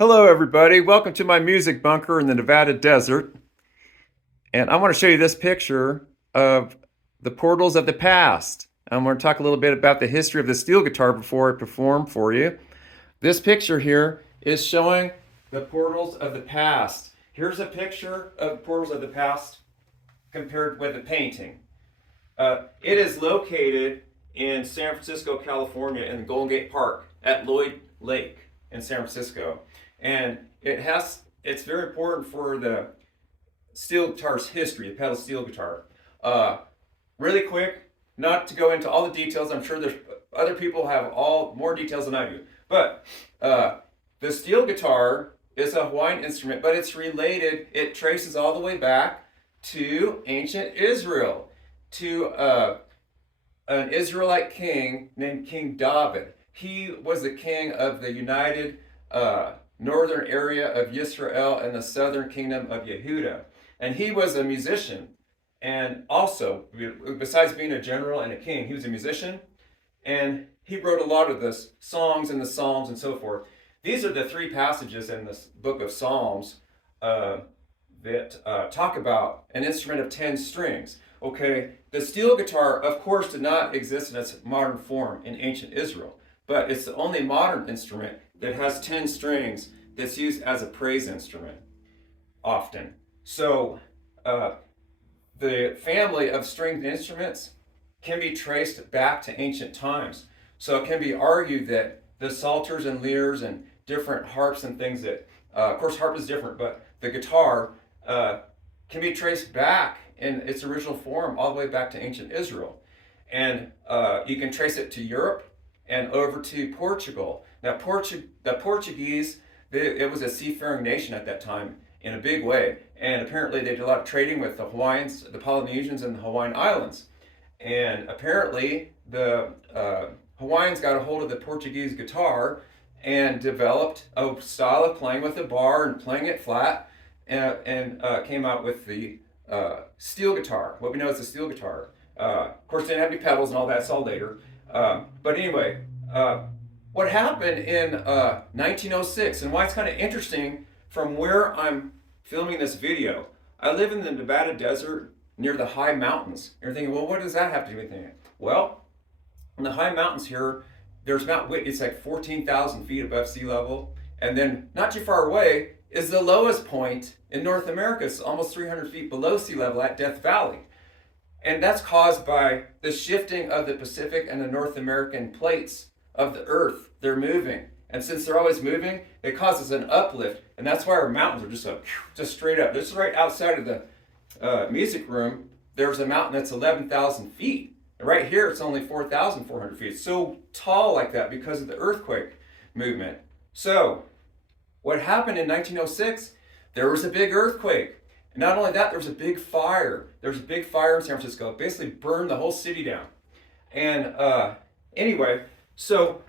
Hello, everybody. Welcome to my music bunker in the Nevada desert. And I want to show you this picture of the portals of the past. I'm going to talk a little bit about the history of the steel guitar before I perform for you. This picture here is showing the portals of the past. Here's a picture of portals of the past compared with the painting. It is located in San Francisco, California, in the Golden Gate Park at Lloyd Lake in San Francisco. And it's very important for the steel guitar's history, the pedal steel guitar. Really quick, not to go into all the details. I'm sure there's other people have all more details than I do. But the steel guitar is a Hawaiian instrument, but it's related. It traces all the way back to ancient Israel, to an Israelite king named King David. He was the king of the united northern area of Israel and the southern kingdom of Yehuda. And he was a musician. And also, besides being a general and a king, he was a musician. And he wrote a lot of the songs and the psalms and so forth. These are the three passages in this book of Psalms that talk about an instrument of 10 strings. Okay, the steel guitar, of course, did not exist in its modern form in ancient Israel, but it's the only modern instrument that has 10 strings that's used as a praise instrument often. So the family of stringed instruments can be traced back to ancient times. So it can be argued that the psalters and lyres and different harps and things that, of course, harp is different, but the guitar can be traced back in its original form all the way back to ancient Israel. And you can trace it to Europe and over to Portugal. Now, the Portuguese, it was a seafaring nation at that time in a big way. And apparently they did a lot of trading with the Hawaiians, the Polynesians, and the Hawaiian Islands. And apparently the Hawaiians got a hold of the Portuguese guitar and developed a style of playing with a bar and playing it flat, and came out with the steel guitar, what we know as the steel guitar. Of course, they didn't have any pedals and all that, it's all later. But anyway, what happened in 1906, and why it's kind of interesting from where I'm filming this video. I live in the Nevada desert near the high mountains. You're thinking, well, what does that have to do with anything? Well, in the high mountains here, there's Mount Whitney, it's like 14,000 feet above sea level. And then not too far away is the lowest point in North America. It's almost 300 feet below sea level at Death Valley. And that's caused by the shifting of the Pacific and the North American plates of the earth. They're moving. And since they're always moving, it causes an uplift. And that's why our mountains are just straight up. This is right outside of the music room. There's a mountain that's 11,000 feet. And right here, it's only 4,400 feet. It's so tall like that because of the earthquake movement. So, what happened in 1906? There was a big earthquake. And not only that, there was a big fire. There was a big fire in San Francisco. It basically burned the whole city down. And anyway, so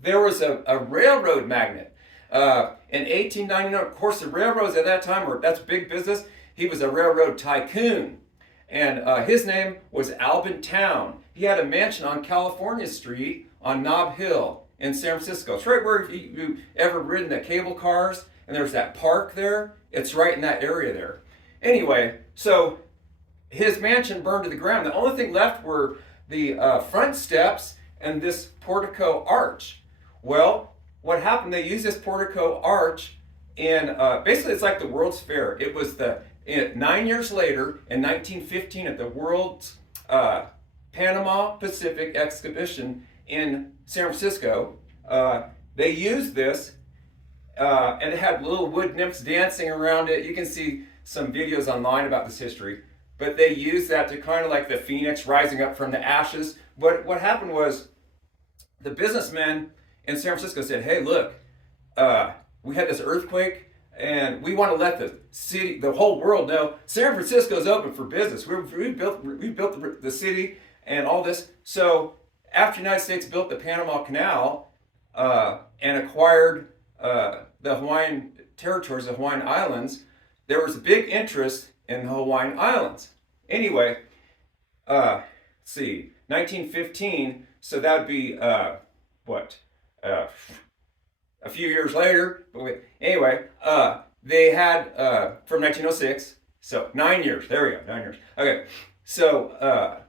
there was a railroad magnate. In 1899, of course, the railroads at that time that's big business. He was a railroad tycoon. And his name was Albin Town. He had a mansion on California Street on Nob Hill in San Francisco. It's right where you ever ridden the cable cars, and there's that park there. It's right in that area there. Anyway, so his mansion burned to the ground. The only thing left were the front steps and this portico arch. Well, what happened? They used this portico arch in basically it's like the World's Fair. It was 9 years later in 1915 at the World's Panama Pacific Exhibition in San Francisco. They used this and it had little wood nymphs dancing around it. You can see some videos online about this history. But they used that to kind of like the phoenix rising up from the ashes. But what happened was the businessmen in San Francisco said, hey, look, we had this earthquake and we want to let the city, the whole world know San Francisco is open for business. We built the city and all this. So after the United States built the Panama Canal and acquired the Hawaiian territories, the Hawaiian Islands, there was a big interest in the Hawaiian Islands. Anyway, let's see, 1915, so that would be, a few years later, but anyway, they had from 1906, so 9 years. There we go, 9 years. Okay, so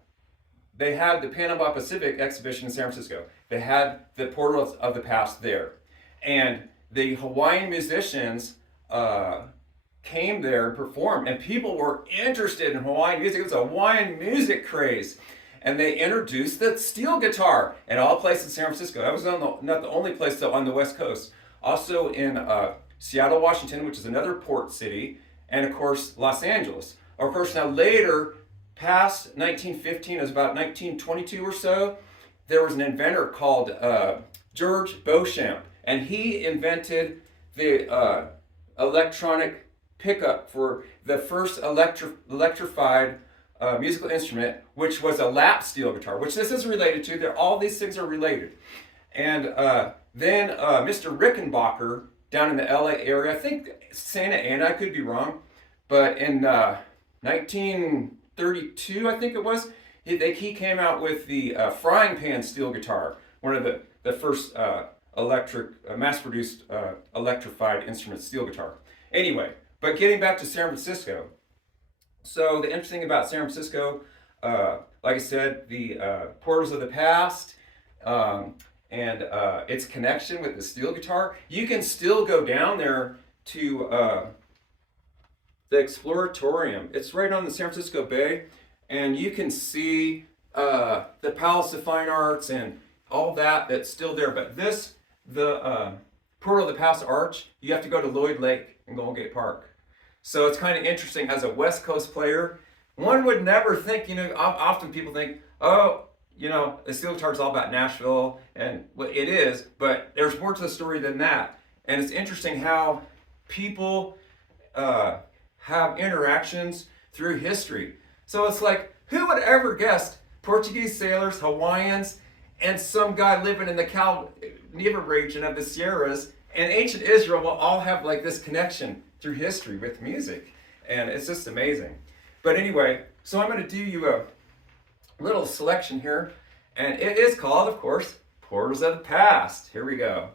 they had the Panama Pacific exhibition in San Francisco. They had the Portals of the Past there, and the Hawaiian musicians came there and performed, and people were interested in Hawaiian music. It was a Hawaiian music craze. And they introduced the steel guitar in all places in San Francisco. That was not the only place, though, on the West Coast. Also in Seattle, Washington, which is another port city, and of course, Los Angeles. Of course, now later, past 1915, it was about 1922 or so, there was an inventor called George Beauchamp, and he invented the electronic pickup for the first electrified musical instrument, which was a lap steel guitar, which this is related to. All these things are related. And then Mr. Rickenbacker down in the LA area, I think Santa Ana, I could be wrong, but in 1932, I think it was, he came out with the frying pan steel guitar, one of the first mass-produced electrified instrument steel guitar. Anyway, but getting back to San Francisco. So the interesting thing about San Francisco, like I said, the Portals of the Past, and its connection with the steel guitar. You can still go down there to the Exploratorium. It's right on the San Francisco Bay, and you can see the Palace of Fine Arts and all that's still there. But the Portal of the Past Arch, you have to go to Lloyd Lake and Golden Gate Park. So it's kind of interesting as a West Coast player. One would never think, often people think, oh, the steel guitar is all about Nashville, and well, it is, but there's more to the story than that. And it's interesting how people have interactions through history. So it's like, who would ever guessed Portuguese sailors, Hawaiians, and some guy living in the Cal-Neva region of the Sierras, and ancient Israel will all have like this connection through history with music, and it's just amazing. But anyway, so I'm going to do you a little selection here, and it is called, of course, Portals of the Past. Here we go.